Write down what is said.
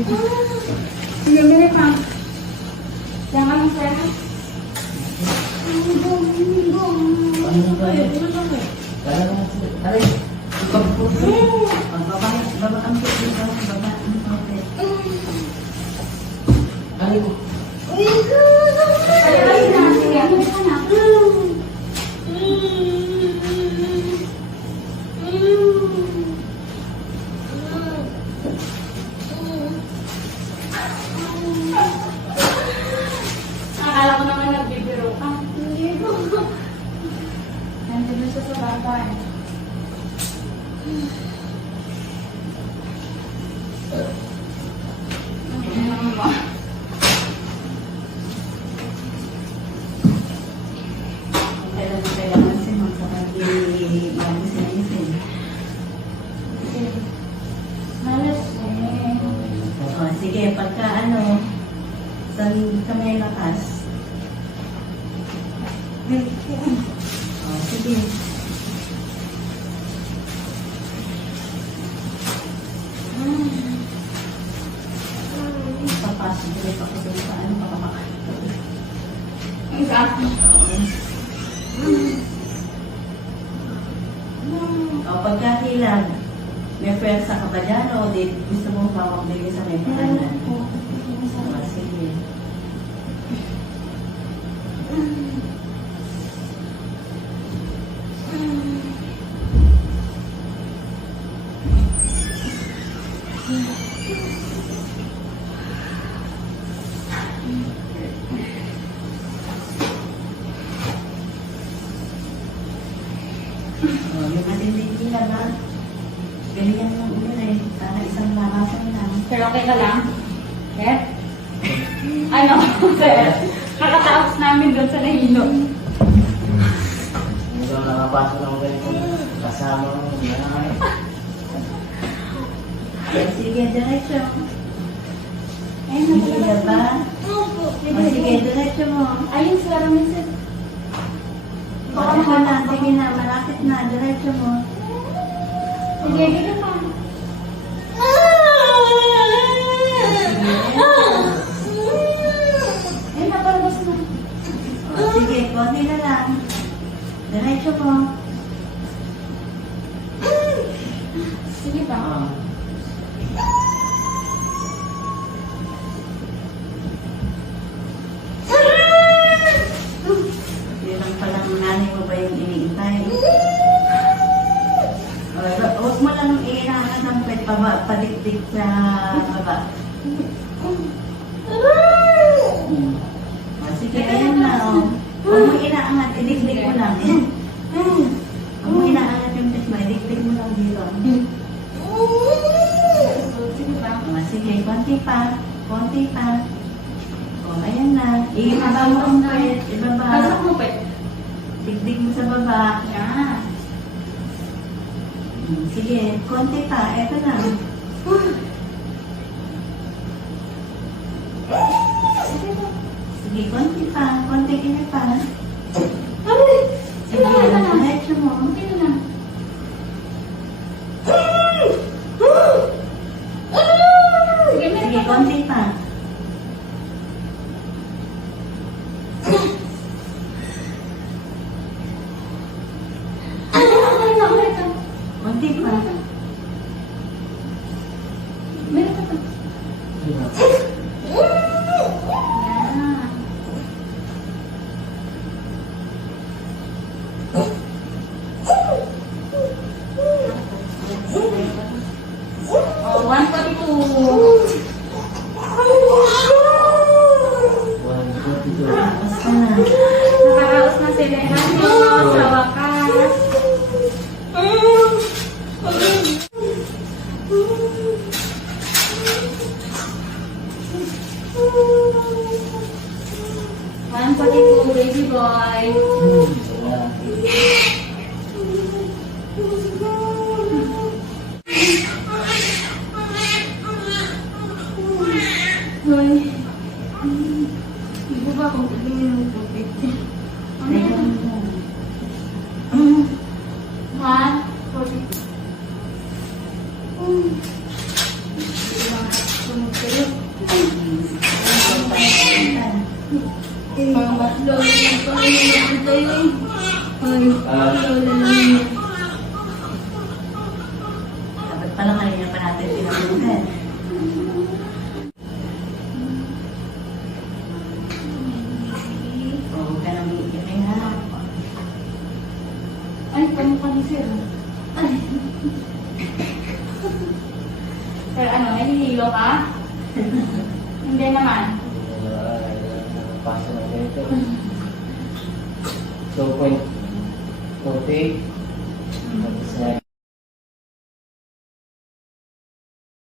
Sige, mili pa. Jangan saya. Ano ba yun? Kaya naman sila. Aray, ikaw po. Baba ang po. Baba ang po. Aray po. Ayo na, sige. Mili ka na. Akala ko naman nagbibiro ka. Hindi ko. Nandun siya sa babae. Ano ba? Kailangan siya magkakagi sinisin. Malas eh. Sige, pagka sa may lakas. Sige. Papasok ulit ako sa saan, makamakakita. Exactly. Pagkakilan, may pwersa ka ba dyan o gusto mong pamagbigay sa may pakanan? Sige. Yung matinding na ganyan lang ulit eh. Sana isang lakasan lang. Pero okay ka lang? Okay? Ano? Sir, kakatapos namin doon sa nahilo. Hindi ko nakapasok ng ganito. Kasama mo na. Sige, diretso. Ayun, Sige ka nakalabas ba? na. Sige, diretso mo. Ayun, sir, minsan. Baka mo na. Sige na, malapit na. Diretso mo. Sige, dito pa. Ayun, napalabas na. Sige, konti na lang. Diretso mo. Sige pa. Yun lang palang nanay mo ba yung iniintay? Huwag mo lang iinahan ng pwede padikdik sa baba. Sige, ayan na. Huwag mo inaangat, idikdik mo lang. Huwag mo inaangat yung pet mo, idikdik mo lang dito. Sige pa. Sige, konti pa. Konti pa. Ayan na. Ibaba mo ang pet. Ibaba. Pasok mo, pet. Dikdik mo sa baba. Yan. Sige, konti pa. Eto na. Sige pa. Sige, konti pa. Konti kina pa. Ay! Sige, diretso mo. Okay na lang. Sige, Sige, meron pa. konti pa. Konti pa. Meron ka pa. Yan. Oh, 142. Basta na. Nakaraos na sila. Ano, sa wakas. One forty-two, baby boy. Hoy. Hindi ba kung tignan ng tubig? Ano yan? 142. Hindi ba nga sumunod kayo? Dapat pala kanina pa natin pinag-ulan. Huwag ka nang iitin ha. Ay, kamukha ni Sir. Ay. Sir, ano, nahihilo ka? Hindi naman. Paso na dito. 2.48.